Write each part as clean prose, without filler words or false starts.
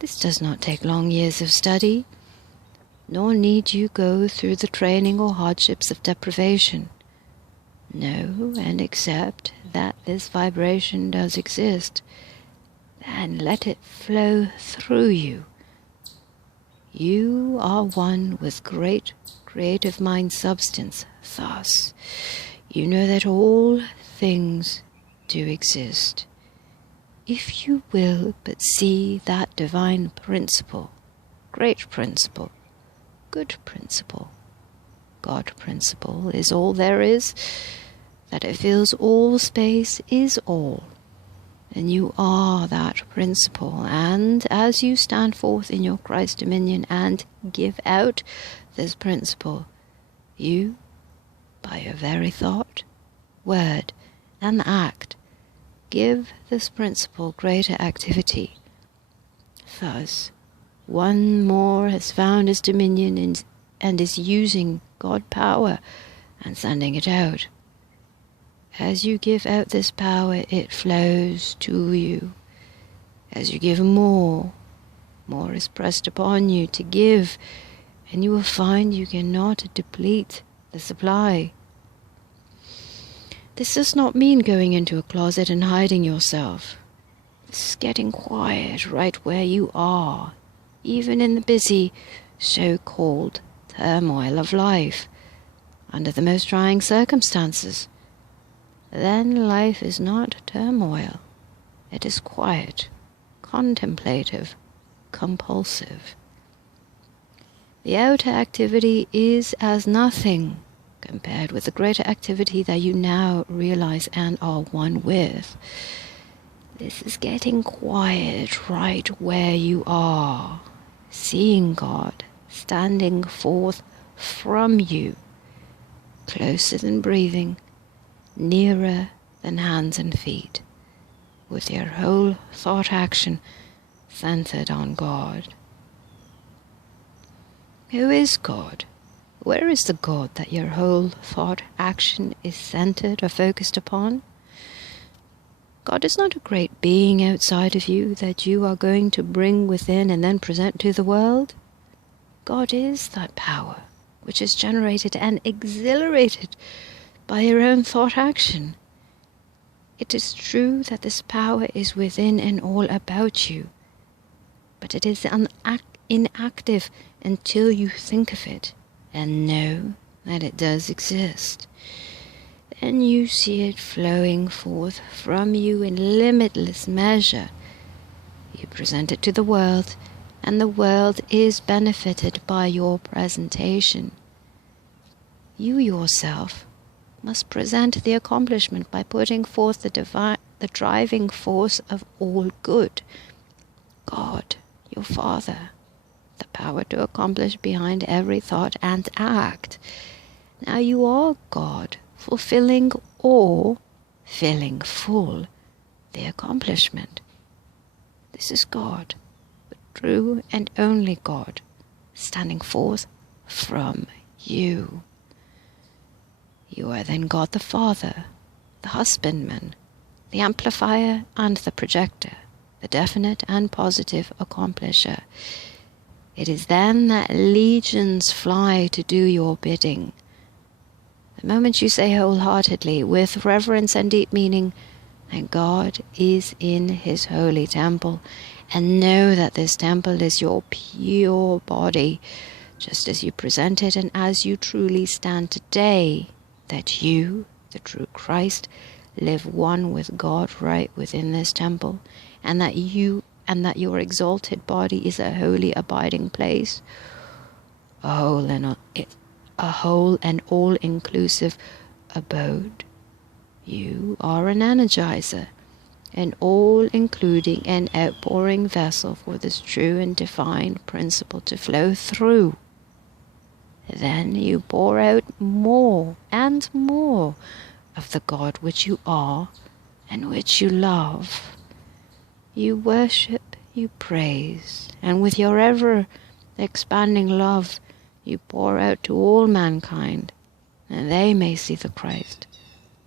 This does not take long years of study, nor need you go through the training or hardships of deprivation. Know and accept that this vibration does exist, and let it flow through you. You are one with great creative mind substance. Thus, you know that all things do exist. If you will but see that divine principle, great principle, good principle, God principle is all there is, that it fills all space is all, and you are that principle, and as you stand forth in your Christ dominion and give out this principle, you, by your very thought, word, and act, give this principle greater activity. Thus, one more has found his dominion and is using God power and sending it out. As you give out this power, it flows to you. As you give more is pressed upon you to give, and you will find you cannot deplete the supply. This does not mean going into a closet and hiding yourself. This is getting quiet right where you are, even in the busy, so-called turmoil of life, under the most trying circumstances. Then life is not turmoil. It is quiet, contemplative, compulsive. The outer activity is as nothing compared with the greater activity that you now realize and are one with. This is getting quiet right where you are, seeing God standing forth from you, closer than breathing, nearer than hands and feet, with your whole thought action centered on God. Who is God? Where is the God that your whole thought action is centered or focused upon? God is not a great being outside of you that you are going to bring within and then present to the world. God is that power which is generated and exhilarated by your own thought action. It is true that this power is within and all about you, but it is inactive until you think of it and know that it does exist. Then you see it flowing forth from you in limitless measure. You present it to the world, and the world is benefited by your presentation. You yourself must present the accomplishment by putting forth the driving force of all good, God, your Father, the power to accomplish behind every thought and act. Now you are God, fulfilling or filling full the accomplishment. This is God, the true and only God, standing forth from you. You are then God the Father, the husbandman, the amplifier and the projector, the definite and positive accomplisher. It is then that legions fly to do your bidding. The moment you say wholeheartedly, with reverence and deep meaning, that God is in his holy temple, and know that this temple is your pure body, just as you present it and as you truly stand today, that you, the true Christ, live one with God right within this temple, and that your exalted body is a holy abiding place, a whole and all-inclusive abode. You are an energizer, an all-including and outpouring vessel for this true and divine principle to flow through. Then you pour out more and more of the God which you are and which you love. You worship, you praise, and with your ever-expanding love, you pour out to all mankind, and they may see the Christ,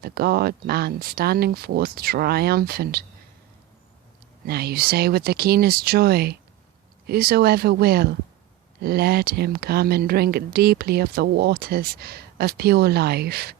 the God-man standing forth triumphant. Now you say with the keenest joy, Whosoever will, let him come and drink deeply of the waters of pure life.